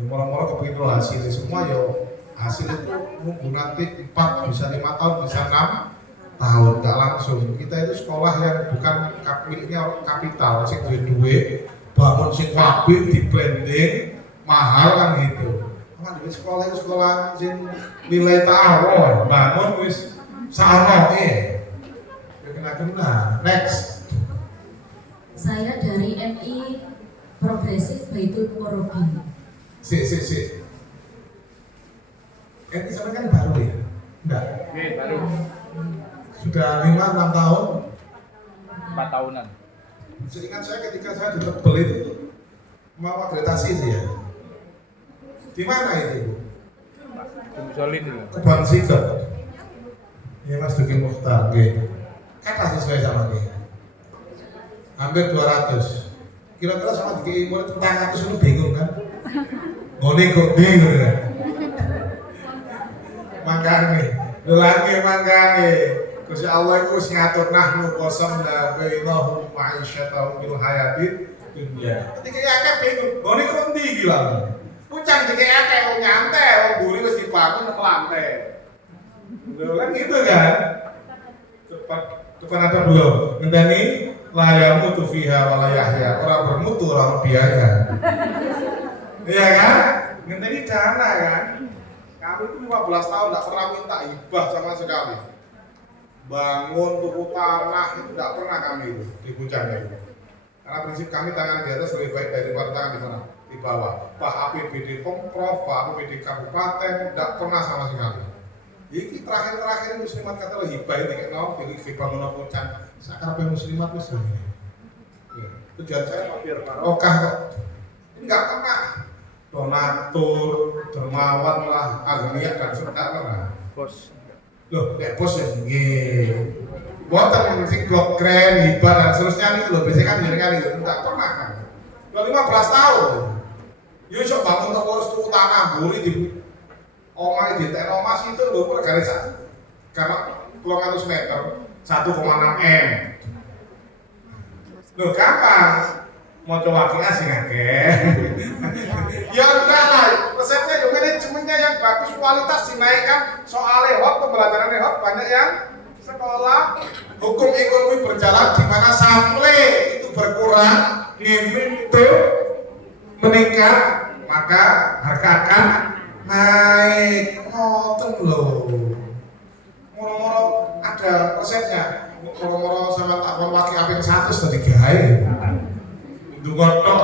Yang moro-moro kepengin lo hasilnya semua yo hasil itu nunggu nanti 4 bisa 5 tahun bisa 6 tahun gak langsung. Kita itu sekolah yang bukan miliknya kapital sing duwe bangun sing wabik di branding mahal kan gitu. Di sekolah itu sekolah sing nilai tawon bangun wis saroke. Kena next. Saya dari MI Progresif Baitul Qorobi. Si. Ini sama kan baru ya? Enggak. Oke, baru Sudah 5-6 tahun. 4 tahunan. Seingat saya ketika saya di Tebel itu mau akreditasi sih ya. Di mana itu? Solin dulu. Kebang Sikep. Ya Mas Duki Mukhtar. Kata sesuai sama dia. Hampir 200. Kira-kira sama Duki murid 400 itu bingung kan? Ngone kok bingung kan? Makanya. Gusti Allah itu ngatur nahnu qasamna bainahum ma'isyatahum bil hayatid dunya. Ketika akeh bingung, ngene kok ndi iki lho. Pucang dikek akeh wong nyantai, wong buri wis dibangun nang lantai. Lho kan gitu kan. Cepat ada belum? Ngenteni la yamutu fiha wa la yahya. Ora bermutu ora biaya. Iya kan? Ngenteni dana kan. Kami itu 15 tahun tidak pernah minta hibah sama sekali. Bangun tuku tanah itu tidak pernah kami itu di Puncak itu. Karena prinsip kami tangan di atas lebih baik daripada tangan di mana? Di bawah. Pak APBD Pemprov, Pak APBD Kabupaten tidak pernah sama sekali. Jadi terakhir muslimat kata hibah ini kayak nol, jadi dibangun Puncak. Sekarang muslimat itu tujuan saya biar barokah kok. Ini nggak pernah donatur, dermawan lah, agniya dan sebagainya. Bos. Loh, nek bos ya nggih. Boten sing blok keren, hibah dan seterusnya niku lho, biasanya kan jenengan itu enggak pernah kan. 15 tahun. Yo iso bangun toko terus tuku tanah mburi di omah di tekno Mas itu lho perkara satu. Karena 200 meter 1,6 M. Loh gampang. Mau coba asing akeh. Ya udah lah, resepnya juga manajemennya yang bagus, kualitas dinaikkan. Soal lewat pembelajaran lewat banyak yang sekolah hukum ekonomi berjalan di mana sample itu berkurang, ngimin itu meningkat, maka harga akan naik. Ngoten loh. moro-moro ada resepnya. Moro-moro sama takon wakil apik 100 tadi gawe. Itu gotok.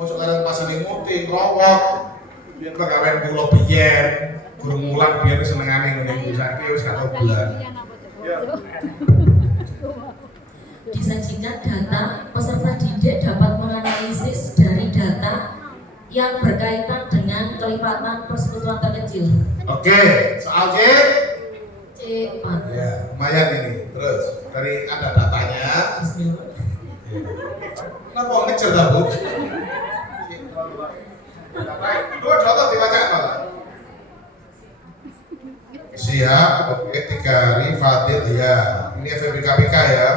Mosok kalian pas ini muting ngrowok. Biyen pegawean kula biyen, gurung mulang biyen senengane ngene iki saiki wis gak tau bulan. Disajikan data, peserta didik dapat menganalisis dari data yang berkaitan dengan kelipatan persekutuan terkecil. Oke, soal C. C4. Ya, lumayan ini. Terus dari ada datanya. Kenapa ngejar dah, Bu? Dua contoh dibaca malah. Siap, oke, 3 hari Fadil ya. Ini FEB KPK ya.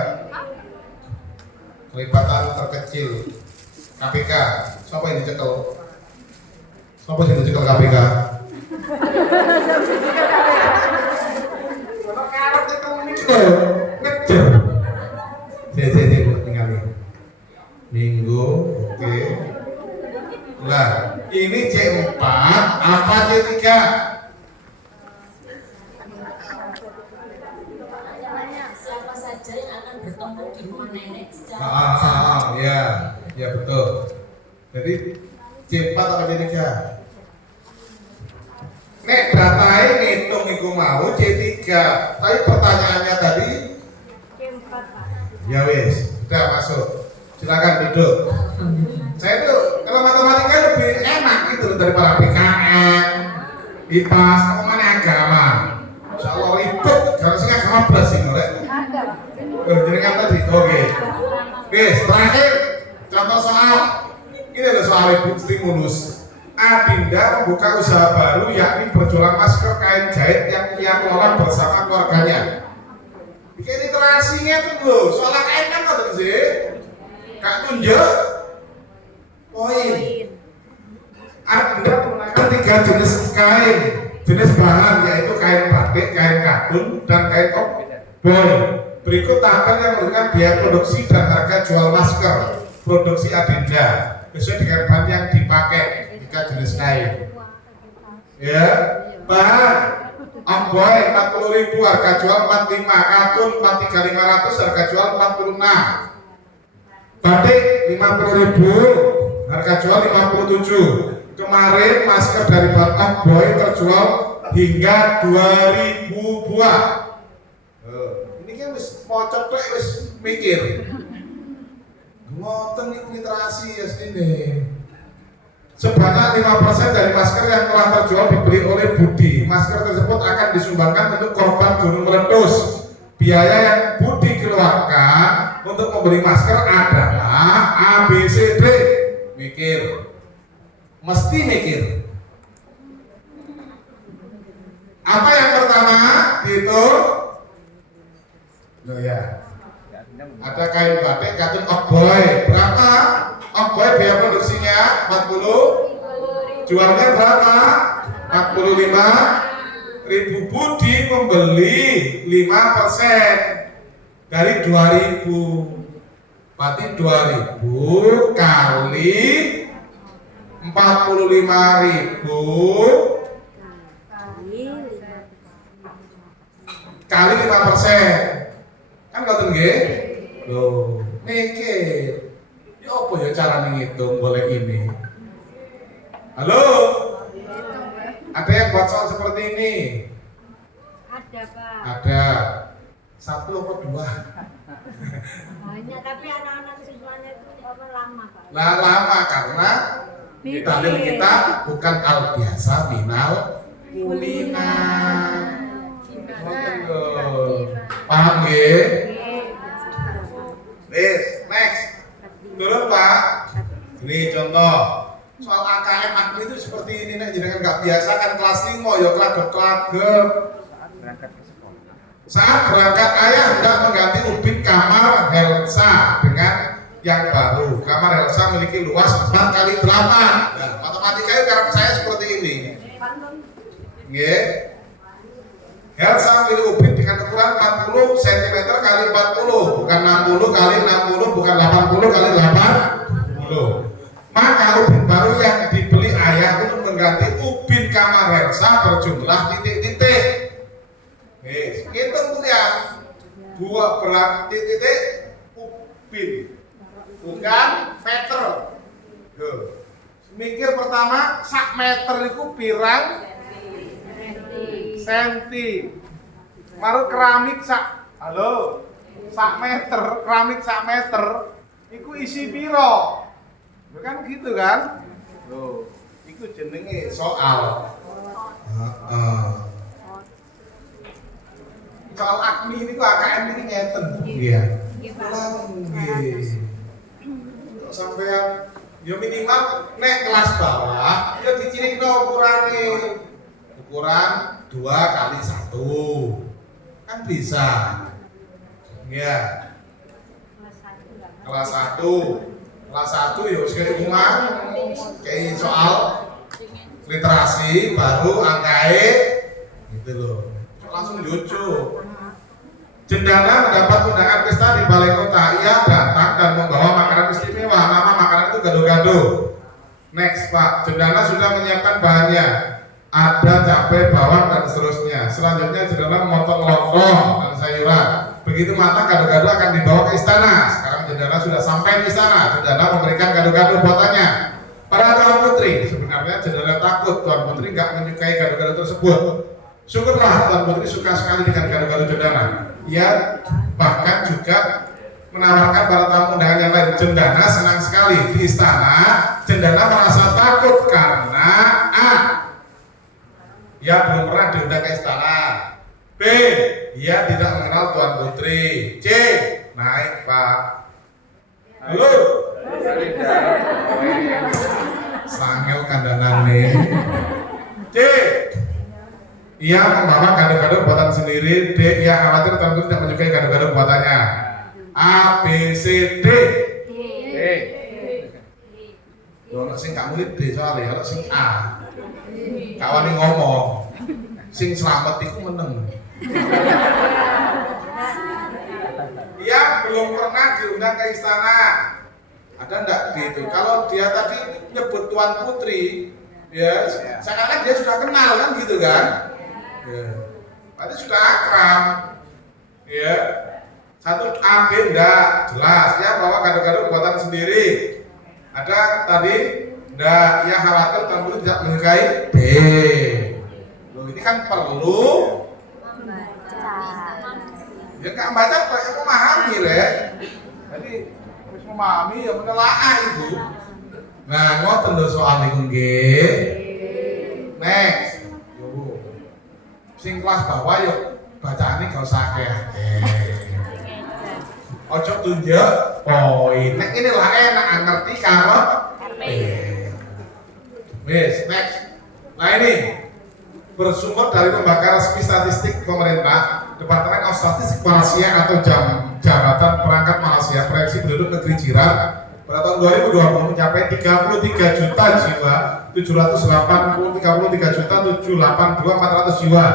Kelipatan terkecil KPK. Siapa yang dicekel? Siapa yang dicekel KPK? Ngejar. Jadi tinggal minggu, oke. Nah, ini C4 apa C3? Siapa saja yang akan bertemu di rumah nenek secara Ya, ya betul. Jadi C4 apa C3? Nek datae ngitung iku mau C3. Tapi pertanyaannya tadi ya wis, sudah masuk. Silakan duduk. Saya tuh kalau matematika lebih enak gitu daripada PKN, IPA, sama mana agama. Insya Allah ribet, kalau sih agama belas sih, Norek. Jadi kan tadi, oke. Terakhir contoh soal ini loh soal ibu stimulus. Adinda membuka usaha baru yakni berjualan masker kain jahit yang ia kelola bersama keluarganya. Bikin literasinya tuh loh, soal kain kan nggak sih? Kak tunjuk poin. Adinda menggunakan 3 jenis kain, jenis bahan yaitu kain batik, kain katun, dan kain koboi. Berikut tabel yang menunjukkan biaya produksi dan harga jual masker produksi Adinda sesuai dengan bahan yang dipakai. 3 jenis kain. Ya, bahan Amboy 40.000 harga jual 45, katun 43.500 harga jual 46. Batik 50.000 harga jual 57. Kemarin masker dari bahan Amboy terjual hingga 2.000 buah. Ini kan wis pocok wis mikir. Ngoten niku literasi ya sini. Sebanyak 5% dari masker yang telah terjual dibeli oleh Budi. Masker tersebut akan disumbangkan untuk korban gunung meletus. Biaya yang Budi keluarkan untuk membeli masker adalah ABCD. Mikir, mesti mikir. Apa yang pertama? Dihitung. Loh ya. Ada kain batik katun Okboy. Berapa? Okboy biaya produksinya 40. Jualnya berapa? 45.000. Budi membeli 5% dari 2.000. Berarti 2.000 kali 45.000 kali 5%. Kan ngoten nggih? Loh, mikir. Ya apa ya cara ngitung boleh ini? Halo? Ada yang buat soal seperti ini? Ada, Pak. Ada. 1 atau 2? Banyak, tapi anak-anak siswanya itu lama, Pak. Lah lama karena dalil kita bukan al biasa minal kulina. Paham nggih? Next. Turun Pak. Ini contoh. Soal AKM aku itu seperti ini nek jenengan nggak biasa kan kelas 5 ya klagep-klagep. Saat berangkat ayah hendak mengganti ubin kamar Helsa dengan yang baru. Kamar Helsa memiliki luas 4 kali 8. Nah, matematikanya cara saya seperti ini. Nggih. Helsa memiliki ubin dengan ukuran 40 cm kali 40, bukan 60 kali 60, bukan 80 kali 80. Maka ubin baru yang dibeli ayah untuk mengganti ubin kamar Helsa berjumlah titik-titik. Hitung ya. Dua berarti titik ubin, bukan meter. Mikir pertama, sak meter itu pirang senti. Baru keramik sak, halo, sak meter, keramik sak meter, itu isi piro, bukan gitu kan? Loh, itu jenenge soal. Soal AKMI ini kok AKM ini ngeten. Iya. Sampai ya minimal nek kelas bawah ya dicirikno ukurane. Ukuran 2 kali 1. Kan bisa. Ya. Kelas 1. Kelas 1 ya wis hitungan kayak soal literasi baru angkae gitu loh. Langsung lucu. Cendana mendapat undangan pesta di balai kota. Ia datang dan membawa makanan istimewa. Nama makanan itu gado-gado. Next Pak, Cendana sudah menyiapkan bahannya. Ada cabai, bawang dan seterusnya. Selanjutnya Cendana memotong lontong dan sayuran. Begitu matang gado-gado akan dibawa ke istana. Sekarang Cendana sudah sampai di istana. Cendana memberikan gado-gado buatannya. Para Tuan Putri, sebenarnya Cendana takut Tuan Putri nggak menyukai gado-gado tersebut. Syukurlah Tuan Putri suka sekali dengan gado-gado Cendana. Ia bahkan juga menawarkan para tamu undangan yang lain. Cendana senang sekali di istana. Cendana merasa takut karena A. Ia belum pernah diundang ke istana. B. Ia tidak mengenal Tuan Putri. C. Naik Pak. Halo. Sangel kandangane. C. Ia membawa gado-gado buatan sendiri. D. Ia khawatir Tuan Putri tidak menyukai gado-gado buatannya. A, B, C, D. Ono sing kamu D soalnya, ono sing A. Kawan yang ngomong, sing selamat itu meneng. Ia belum pernah diundang ke istana. Ada enggak gitu? Kalau dia tadi nyebut Tuan Putri, ya, seakan-akan dia sudah kenal kan gitu kan? Ya. Berarti sudah akrab. Ya. Satu A, B enggak jelas. Ya bawa gado-gado buatan sendiri. Ada tadi enggak, ya khawatir Tuan Putri tidak menyukai B. Loh ini kan perlu ya enggak baca Pak, ya memahami ya. Jadi harus memahami ya menelaah itu. Nah, ngoten lho soal niku nggih. Next. Yo. Sing kelas bawah yo bacaane gak usah akeh. Ojo tunjuk poin. Nek ini lah enak ngerti karo wis, next. Nah ini bersumber dari lembaga resmi statistik pemerintah, Departemen of Statistik Malaysia atau Jabatan Perangkat Malaysia, proyeksi penduduk negeri jiran pada tahun 2020 mencapai 33 juta jiwa, 33.782.400 jiwa.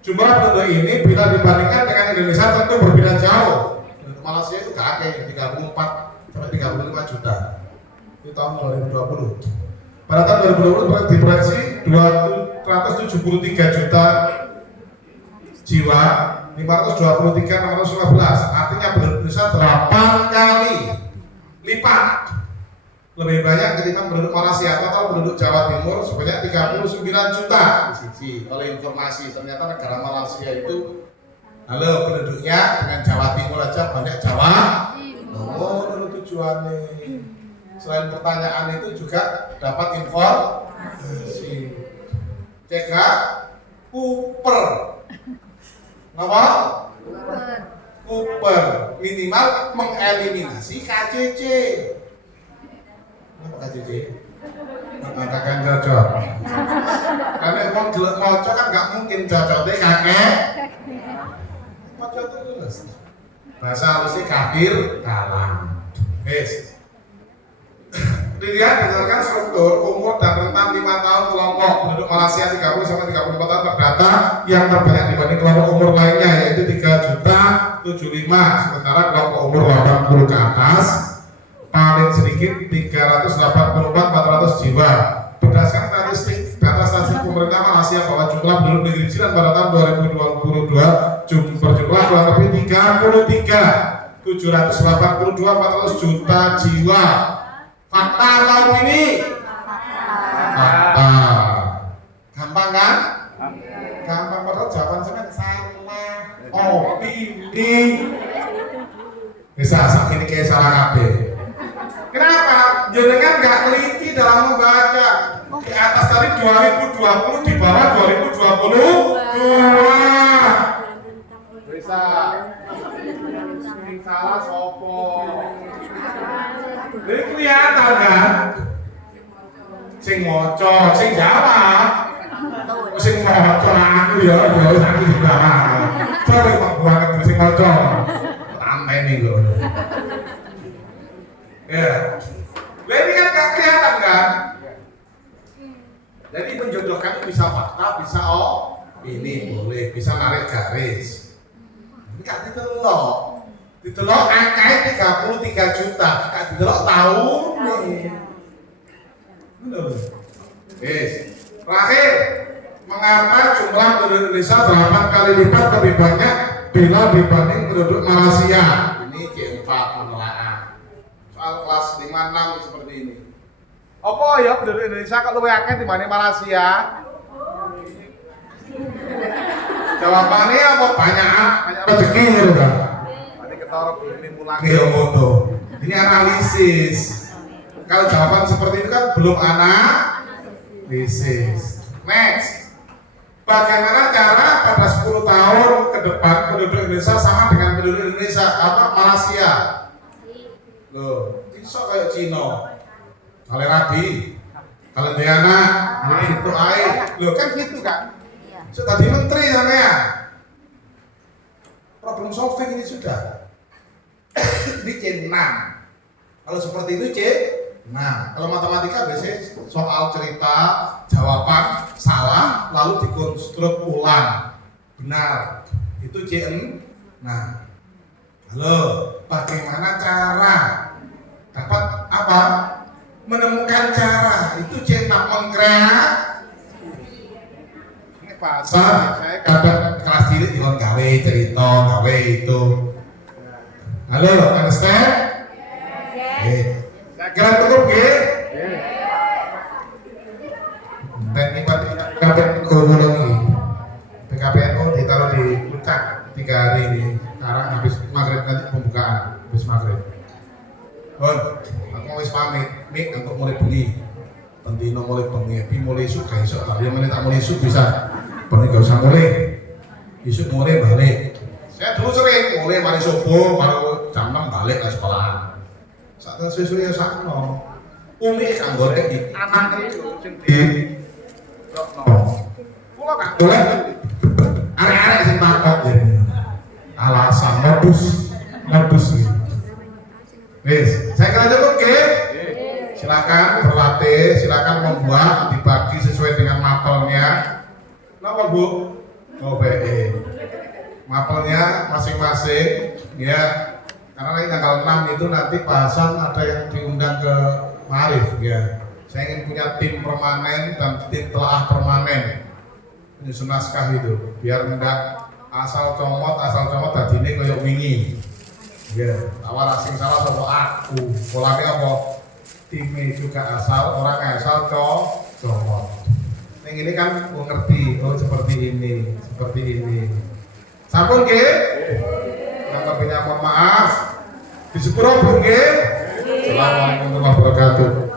Jumlah penduduk ini bila dibandingkan dengan Indonesia tentu berbeda jauh. Penduduk Malaysia itu gak ada 34 sampai 35 juta di tahun 2020. Pada tahun 2020 diproyeksi 273 juta jiwa, 523.615. Artinya penduduk Indonesia 8 kali lipat lebih banyak ketika penduduk Malaysia. Total penduduk Jawa Timur sebanyak 39 juta. Siji, oleh informasi ternyata negara Malaysia itu penduduknya dengan Jawa Timur aja banyak Jawa. Oh, itu tujuannya. Selain pertanyaan itu juga dapat informasi. CK Cooper. Apa? Cooper minimal mengeliminasi KCC. Apa KCC? Mengatakan cocok. Karena emang jelek mocok kan nggak mungkin cocoknya kakek. Cocok terus. Bahasa halusnya kafir kalam. Wes. Dilihat berdasarkan struktur umur dan rentan 5 tahun kelompok penduduk Malaysia 30 sampai 34 tahun terdata yang terbanyak dibanding kelompok umur lainnya yaitu 3.075, sementara kelompok umur 80 ke atas paling sedikit 384.400 jiwa. Berdasarkan data statistik pemerintah Malaysia bahwa bahwa jumlah penduduk negeri jiran pada tahun 2022 berjumlah kurang lebih 33.782.400 juta jiwa. Fakta atau opini? Fakta. Gampang kan? Gampang, padahal jawaban saya salah. Opini. Bisa saat ini kayak salah kabeh. Kenapa? Jenengan nggak teliti dalam membaca. Di atas tadi 2020, di bawah 2022. Bisa. Sing salah sopo? Ini kelihatan kan? Sing moco, sing jawab. Sing moco aku ya, aku juga. Coba kok banget sing moco. Santai nih loh. Ya, ini kan gak kelihatan kan? Jadi menjodohkan bisa fakta, bisa ini boleh, bisa narik garis. Ini gak ditelok. Ditelok angkanya 33 juta, gak ditelok tahun nih. Bener. Yes. Terakhir, mengapa jumlah penduduk Indonesia 8 kali lipat lebih banyak bila dibanding penduduk Malaysia? Ini C4 penelaahan. Soal kelas 5-6 seperti ini. Apa ya penduduk Indonesia kok luwih akeh dibanding Malaysia? Jawabannya apa? Banyak rezeki gitu kan. Tadi ketara ini mulai ya foto. Ini analisis. Kalau jawaban seperti itu kan belum analisis. Next. Bagaimana cara pada 10 tahun ke depan penduduk Indonesia sama dengan penduduk Indonesia Malaysia? Loh, iso kayak Cina. Kalian Rabi, kalian Diana, itu air. Loh kan gitu kan? So, tadi menteri sama ya. Problem solving ini sudah. Ini C6. Kalau seperti itu C6. Kalau matematika biasanya soal cerita, jawaban salah, lalu dikonstruk ulang. Benar. Itu C6. Nah, halo, bagaimana cara dapat apa? Menemukan cara. Itu C6 ini bahasa saya kadang kelas cilik di gawe cerita, gawe itu. Halo, understand? Saya kira cukup ya? Dan ini PKPNU lagi. PKPNU ditaruh di puncak 3 hari ini. Sekarang habis maghrib nanti pembukaan, habis maghrib. Bon, aku wis pamit, mik untuk mulai bengi. Pentino mulai bengi, tapi mulai isuk gak iso. Dia menit tak mulai isuk bisa. Bengi gak usah mulai. Isuk mulai balik. Saya dulu sering mulai mari subuh, baru jam 6 balik ke sekolahan. Saat sesuai ya sakno. Umi kan goreng iki. Anak itu sing di Kula gak boleh. Arek-arek sing takok jadi. Alasan modus gitu. Wis, saya kira cukup ke? Silakan berlatih, silakan membuat, dibagi sesuai dengan mapelnya. Kenapa Bu? Oh BE. Mapelnya masing-masing, ya. Karena nanti tanggal 6 itu nanti bahasan ada yang diundang ke Marif, ya. Saya ingin punya tim permanen dan tim telaah permanen penyusun naskah itu, biar enggak asal comot tadi ini kayak wingi. Ya, awal asing salah sama aku. Polanya apa? Timnya juga asal, orang asal comot. Yang ini kan gue ngerti, oh seperti ini. Sampun ke? Yang lebihnya mohon maaf. Disepuro pun ke? Assalamualaikum warahmatullahi wabarakatuh.